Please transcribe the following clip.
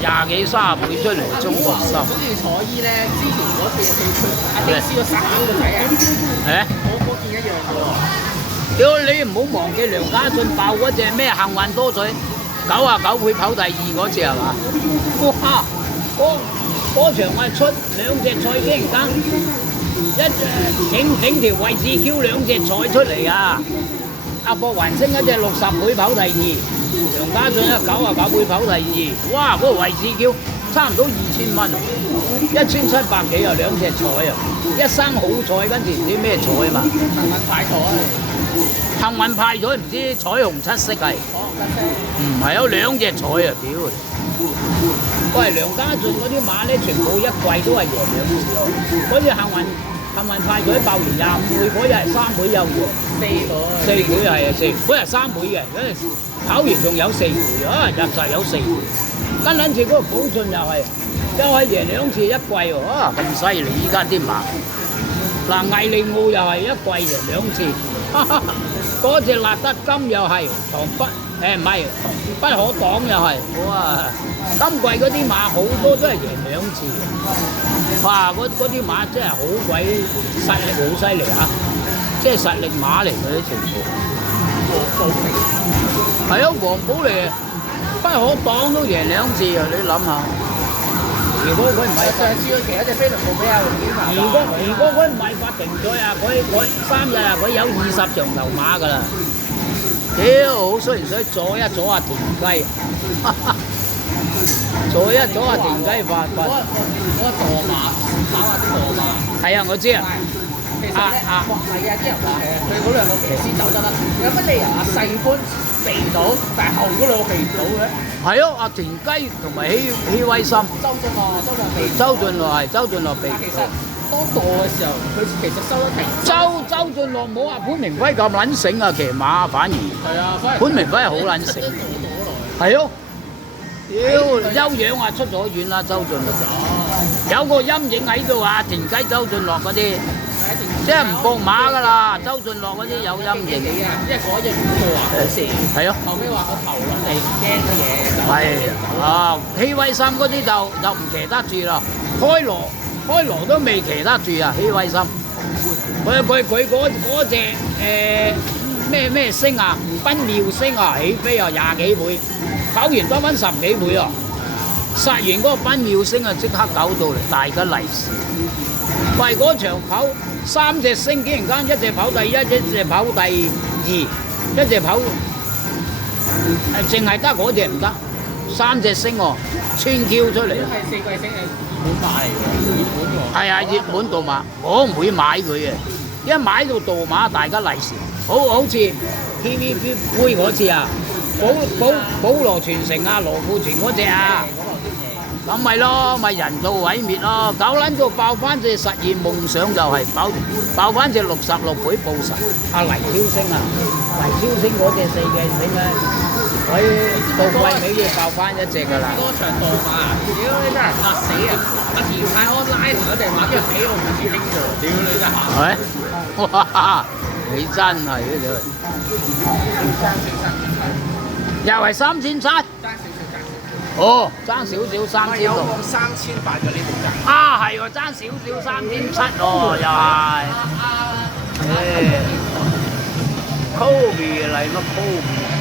廿幾30倍出嚟中國收。嗰件彩衣咧，之前嗰次佢阿丁燒咗3個仔啊！誒，我件一樣嘅喎。屌你唔好忘記梁家俊爆嗰隻咩幸運多嘴99倍跑第2嗰隻係嘛？哇！嗰場我係出2隻菜竟然間整條位置叫2隻菜出嚟啊！阿霍雲星嗰隻60倍跑第2。梁家俊啊99倍跑第2，哇！嗰個位置叫差唔多2000蚊，1700幾啊2隻彩啊，一生好彩跟住唔知咩彩啊嘛，幸運派彩，幸運派彩唔知彩虹7色係，唔係有2隻彩啊屌！喂，梁家俊嗰啲馬咧全部一季都係贏2次喎，嗰隻幸運派彩爆完25倍，嗰日係3倍有贏，4倍係啊4，嗰日3倍嘅，嗰日跑完仲有4倍，啊入實有4倍，跟撚住嗰個寶駿又係贏2次一季喎，啊咁犀利！依家啲馬，嗱毅力奧又係一季贏2次，嗰隻辣德金又係唐不唔係不可擋又係，哇！今季嗰啲馬好多都係贏2次，哇！嗰啲馬真係好鬼實力好犀利啊！即係實力馬嚟嘅啲全部。係啊，黃寶嚟，不可擋都贏2次啊！你諗下，如果佢唔係上次佢騎一隻飛輪步俾阿如果佢唔係法庭賽啊，佢3日啊，佢有20場頭馬㗎啦。屌，好衰唔衰？阻一阻啊田雞，阻一阻啊田雞發。嗰個墮馬，跑下啲墮馬。係啊，我知啊。其實咧，係啊，啲人話佢嗰2個騎師走得啦，有乜理由阿細官避到，但係後嗰2個避唔到嘅？係咯，阿田雞同埋希威森。周俊樂避。其實當墮嘅時候，佢其實收得停。周俊樂冇阿潘明輝咁撚醒啊，騎馬反而。係啊，潘明輝係好撚醒。係咯。屌，休養啊出咗院啦，周俊樂。有個陰影喺度啊，田雞周俊樂嗰啲。即係唔搏馬㗎啦，周俊樂嗰啲有陰影。因為嗰隻5個啊，好事。係咯。後尾話個頭撚你驚乜嘢？係啊，希威森嗰啲就唔騎得住啦，開羅都未騎得住啊，希威森。佢嗰隻咩星啊，賓妙星啊，起飛啊20幾倍，跑完得返10幾倍啊，殺完嗰個賓妙星啊，即刻搞到嚟大吉利是。喂，嗰場跑3隻星，竟然間一隻跑第1，一隻跑第2，一隻跑淨係得嗰隻唔得，3隻星喎，穿 Q 出嚟。係4季星係熱門馬嚟嘅，熱門喎。係啊，熱門盜馬，我唔會買佢嘅，一買到盜馬大家利是，好似 TVB 杯嗰次啊，保羅傳承啊，羅富全嗰隻啊。咁咪咯，咪人道毀滅咯，搞撚到爆翻隻實現夢想就係爆翻隻66倍報神，阿黎超星啊，黎超星嗰隻4季星咧，佢到季尾要爆翻一隻㗎啦。嗰場墮馬，屌你真係嚇死啊！阿田泰安拉埋嗰隻馬，跟住俾我唔知拎咗，屌你真係。係，哇！你真係嘅啫。又係3700。哦，爭少少3000度。3800嘅呢度爭。啊，係喎，爭少少3700喎，又係。Kobe 嚟乜 Kobe？